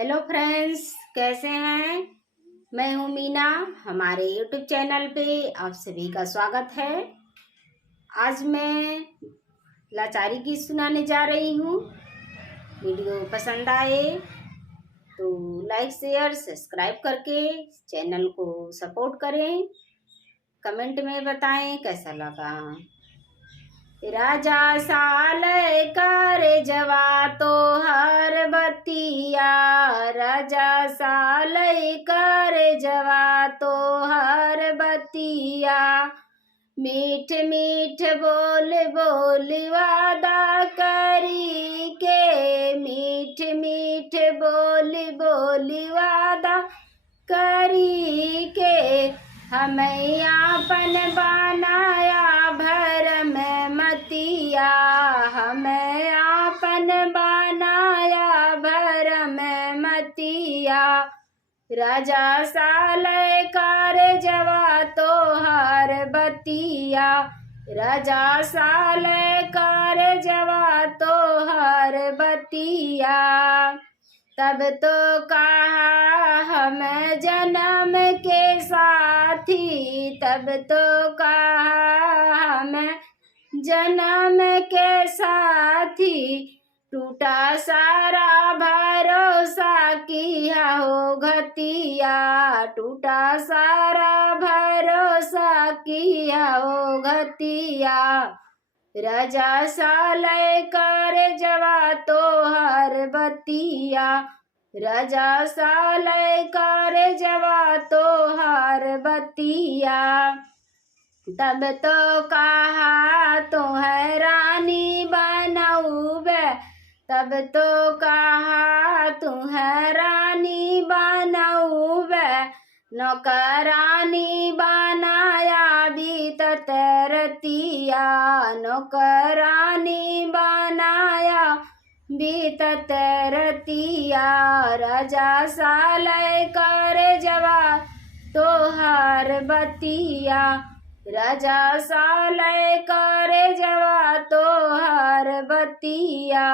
Hello friends, कैसे हैं। मैं हूँ मीना। हमारे यूट्यूब चैनल पे आप सभी का स्वागत है। आज मैं लाचारी गीत सुनाने जा रही हूँ। वीडियो पसंद आए तो लाइक शेयर सब्सक्राइब करके चैनल को सपोर्ट करें। कमेंट में बताएं कैसा लगा। राजा साल कर जवा तो हर बतिया, राजा साल कर जवा तो हर बतिया। मीठ मीठ बोल बोल वादा करी के, मीठ मीठ बोल बोल वादा करी के। हमें आपन बनाया भरम मतिया, हमें आपन बनाया भरम मतिया। राजा साल कर जवा तो हर बतिया, राजा साल कर जवा तो हर बतिया। तब तो कहा हम जन्म के साथी, तब तो कहा हम जन्म के साथी। टूटा सारा भरोसा किया हो घतिया, टूटा सारा भरोसा किया हो घतिया। राजा साल कर जवा तो हर बतिया, राजा साल कर जवा तो हर बतिया। तब तो कहा तो है रानी बनऊबे, तब तो कहा तू है रानी बनऊबे। नौकरानी बनाया बीतत रतिया, नौकरानी बनाया बीतत रतिया। राजा साल कर जवा तो हर बतिया, राजा साल कर जवा तो हर बतिया।